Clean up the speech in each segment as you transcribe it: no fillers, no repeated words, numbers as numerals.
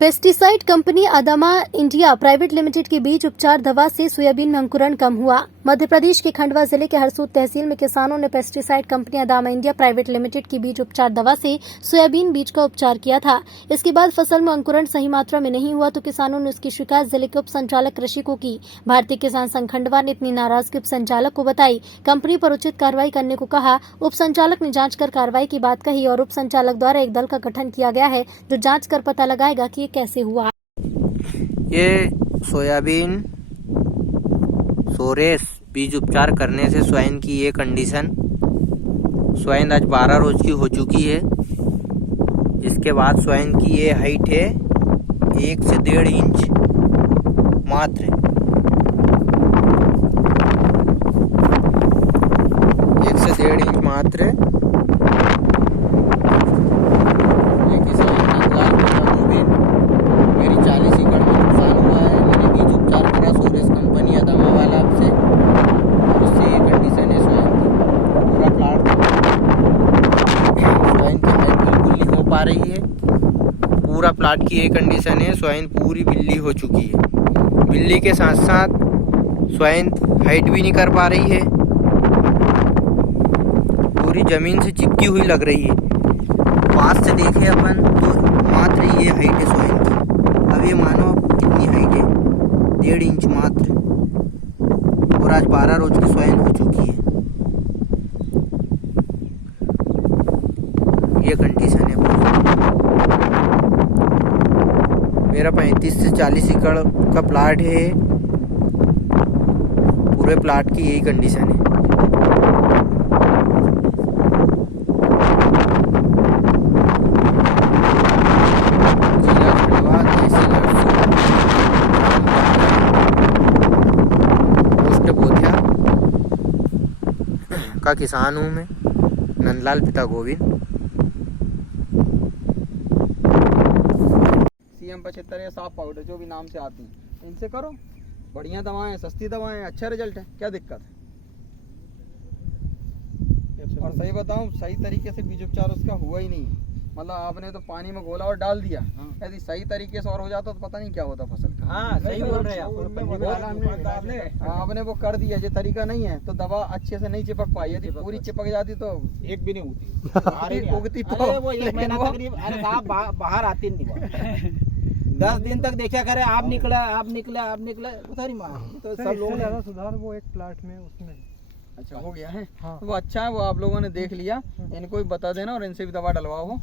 Pesticide company Adama India private limited के बीच उपचार दवा से सोयाबीन में अंकुरण कम हुआ। मध्य प्रदेश के खंडवा जिले के हरसूद तहसील में किसानों ने pesticide company Adama India private limited के बीच उपचार दवा से सोयाबीन बीज का उपचार किया था। इसके बाद फसल में अंकुरण सही मात्रा में नहीं हुआ तो किसानों ने उसकी शिकायत जिले के उप संचालक कृषि को की। भारतीय किसान संघ खंडवा ने इतनी नाराजगी उप संचालक को बताई, कंपनी पर उचित कार्रवाई करने को कहा। उप संचालक ने जांच कर कार्रवाई की बात कही और उप संचालक द्वारा एक दल का गठन किया गया है जो जांच कर पता लगाएगा कि ये कैसे हुआ। ये सोयाबीन सोरेस बीज उपचार करने से स्वाइन की ये कंडीशन, स्वाइन आज 12 रोज की हो चुकी है। इसके बाद स्वाइन की ये हाइट है 1 से 1.5 इंच मात्र। 1 से 1.5 इंच मात्र। मेरी 40 एकड़ में नुकसान हुआ है। मैंने बीज उपचार करा सोरेस कंपनी अदामा वाला से, उससे ये कंडीशन है स्वाइन की। पूरा प्लाट स्वाइन की हाइट बिल्कुल नहीं हो पा रही है। पूरा प्लाट की ये कंडीशन है, स्वाइन पूरी बिल्ली हो चुकी है। बिल्ली के साथ साथ स्वाइन हाइट भी नहीं कर पा रही है, पूरी जमीन से चिपकी हुई लग रही है। पास से देखे अपन तो मात्र ये हाइट है स्वाइन की। अब ये मानो कितनी हाइट है, 1.5 इंच मात्र। और आज 12 रोज की स्वाइन हो चुकी है। ये कंडीशन है पूरी। मेरा 35 से 40 एकड़ का प्लाट है। पूरे प्लाट की यही कंडीशन है। का किसान हूँ मैं, नंदलाल पिता गोविंद। CM 75 या साफ पाउडर जो भी नाम से आती हैं, इनसे करो। बढ़िया दवाएं, सस्ती दवाएं, अच्छा रिजल्ट है। क्या दिक्कत है? और सही बताऊं, सही तरीके से बीज उपचार उसका हुआ ही नहीं। मतलब आपने तो पानी में घोला और डाल दिया। यदि सही तरीके से और हो जाता तो पता नहीं क्या होता फसल का। हाँ, सही बोल रहे हैं आप। आपने वो कर दिया, ये तरीका नहीं है तो दवा अच्छे से नहीं चिपक पाई। यदि पूरी चिपक जाती तो एक भी नहीं होती, उगती तो अरे वो 1 महीना तकरीब, अरे साहब बाहर आती नहीं वो। 10 दिन तक देखा करे, आप निकले उधर ही मार। तो सब लोग ज्यादा सुधार वो एक प्लाट में उसमें अच्छा हो गया है। हाँ। वो अच्छा है, वो आप लोगों ने देख लिया। इनको भी बता देना और इनसे भी दवा डलवाओ।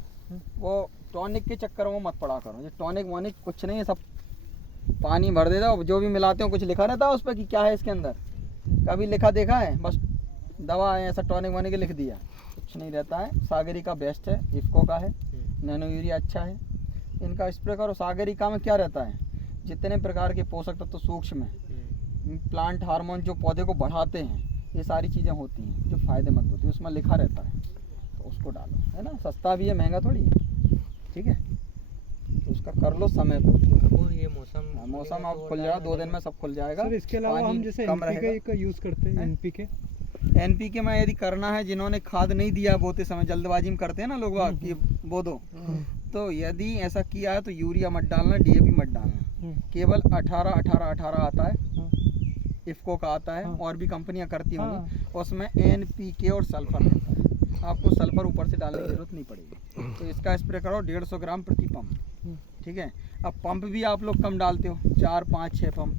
वो टॉनिक के चक्कर में मत पड़ा करो। ये टॉनिक वॉनिक कुछ नहीं है, सब पानी भर देता। जो भी मिलाते हो कुछ लिखा रहता है उस पर कि क्या है इसके अंदर, कभी लिखा देखा है? बस दवा है ऐसा टॉनिक वॉनिक लिख दिया, कुछ नहीं रहता है। सागरी का बेस्ट है, इफ्को का है, नैनो यूरिया अच्छा है। इनका स्प्रे करो। सागरी का में क्या रहता है, जितने प्रकार के पोषक तत्व सूक्ष्म है, प्लांट हार्मोन जो पौधे को बढ़ाते हैं, ये सारी चीज़ें होती हैं जो फायदेमंद होती है, उसमें लिखा रहता है। तो उसको डालो, है ना। सस्ता भी है, महंगा थोड़ी है। ठीक है, तो उसका कर लो समय पर। ये मौसम आप खुल जाएगा, 2 दिन में सब खुल जाएगा। सर, इसके अलावा हम जैसे NPK का यूज करते हैं। NPK में यदि करना है, जिन्होंने खाद नहीं दिया बोते समय, जल्दबाजी में करते हैं ना लोग कि बो दो, तो यदि ऐसा किया है तो यूरिया मत डालना, DAP मत डालना। केवल 18-18-18 आता है, इफ्को का आता है, और भी कंपनियां करती होंगी। उसमें NPK और सल्फर रहता है। आपको सल्फर ऊपर से डालने की जरूरत नहीं पड़ेगी। तो इसका स्प्रे करो 150 ग्राम प्रति पंप। ठीक है। अब पंप भी आप लोग कम डालते हो, 4, 5, 6 पंप।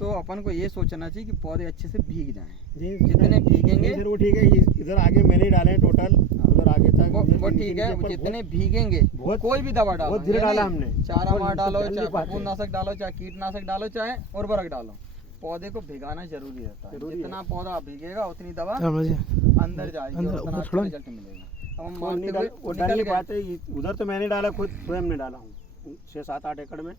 तो अपन को ये सोचना चाहिए कि पौधे अच्छे से भीग जाएं। जितने भीगेंगे वो ठीक है। इधर आगे मैंने डाले टोटल, उधर आगे तक वो ठीक है। जितने भीगेंगे, कोई भी दवा डालो, बहुत धीरे डाला हमने। चारा मार डालो, चाहे फफूंदनाशक डालो, चाहे कीटनाशक डालो, चाहे उर्वरक डालो, पौधे को भिगाना जरूरी रहता है। जितना पौधा भीगेगा उतनी दवा अंदर जाएगी और उतना अच्छा रिजल्ट मिलेगा। अब हम डालने की बात है, उधर तो मैंने डाला, खुद स्वयं ने डाला हूँ 6-7-8 एकड़ में।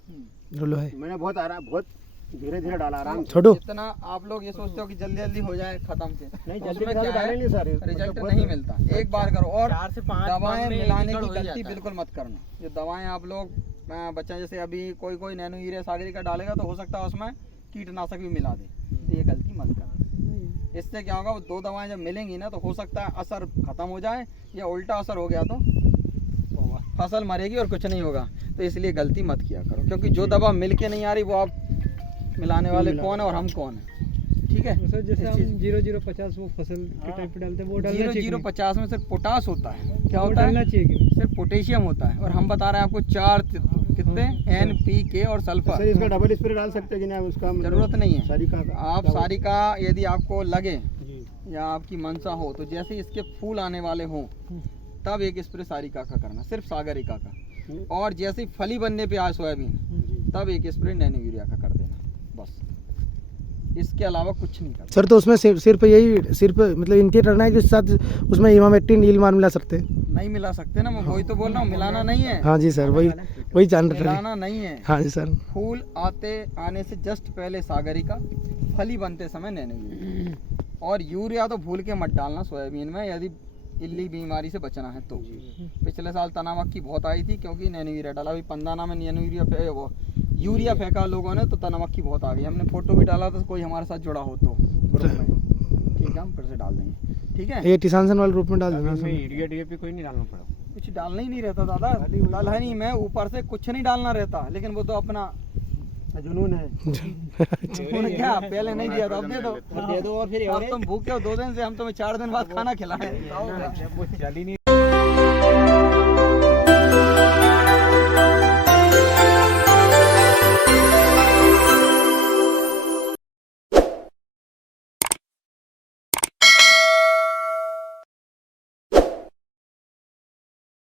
मैंने बहुत धीरे डाला, आराम से। जितना आप लोग ये सोचते हो कि जल्दी जल्दी हो जाए खत्म से, नहीं, तो जल्दी उसमें क्या है, नहीं सर, रिजल्ट नहीं मिलता। एक बार करो। और दवाएं मिलाने की गलती बिल्कुल मत करना। जो दवाएं आप लोग बच्चा, जैसे अभी कोई नैनो यूरिया सागरी का डालेगा तो हो सकता है उसमें कीटनाशक भी मिला दे, तो ये गलती मत करना। इससे क्या होगा, वो 2 दवाएं जब मिलेंगी ना तो हो सकता है असर खत्म हो जाए या उल्टा असर हो गया तो फसल मरेगी और कुछ नहीं होगा। तो इसलिए गलती मत किया करो, क्योंकि जो दवा मिल के नहीं आ रही वो आप मिलाने वाले कौन है और हम कौन है। ठीक है, सर जैसे इस हम चीज़- 0050 वो फसल के टाइप पे डालते हैं, वो डालना चाहिए कि नहीं? 0050 में सिर्फ पोटास होता है। क्या वो होता है? डालना चाहिए कि नहीं? सिर्फ पोटेशियम होता है। और हम बता रहे हैं आपको 4 कितने NPK और सल्फर। सर इसका डबल स्प्रे डाल सकते हैं कि नहीं उसका मतलब जरूरत नहीं है। सारिका का आप सारिका यदि आपको लगे जी या आपकी मनसा हो तो जैसे ही इसके फूल आने वाले हों तब एक स्प्रे सारिका का करना, सिर्फ सागरिका का। और जैसे ही फली बनने पे आए सोयाबीन तब एक स्प्रे नैनो यूरिया का कर देना, बस। इसके अलावा कुछ नहीं करना। सर तो उसमें सिर्फ यही सिर्फ मतलब इनके करना है कि साथ उसमें इमामेक्टिन नीलमार मिला सकते हैं? नहीं मिला सकते ना, मैं वही तो बोल रहा हूँ, मिलाना नहीं है। हाँ जी सर, वही जान रहे थे। मिलाना नहीं है। हाँ जी सर। फूल आने से जस्ट पहले सागरिका, फली बनते समय नैनो यूरिया। और यूरिया तो भूल के मत डालना सोयाबीन में यदि इल्ली बीमारी से बचना है तो। पिछले साल तना मक्खी बहुत आई थी क्योंकि नैनो यूरिया डाला। अभी पंदाना में नैनो यूरिया फेंका लोगों ने तो तना मक्खी बहुत आ गई। हमने फोटो भी डाला तो कोई हमारे साथ जुड़ा हो तो ग्रुप में, ठीक है, हम फिर से डाल देंगे। ठीक है, ये टिसानसन वाले रूप में डाल देना सर। यूरिया डीएपी कोई नहीं डालना पड़ा। कुछ डालना ही नहीं रहता दादा, डाल है नहीं, मैं ऊपर से कुछ नहीं डालना रहता, लेकिन वो तो अपना जुनून है। उन्होंने क्या पहले नहीं दिया था, अब दे दो। दे दो और फिर अब तुम भूखे हो 2 दिन से, हम तुम्हें 4 दिन बाद खाना खिलाएं। वो चल ही नहीं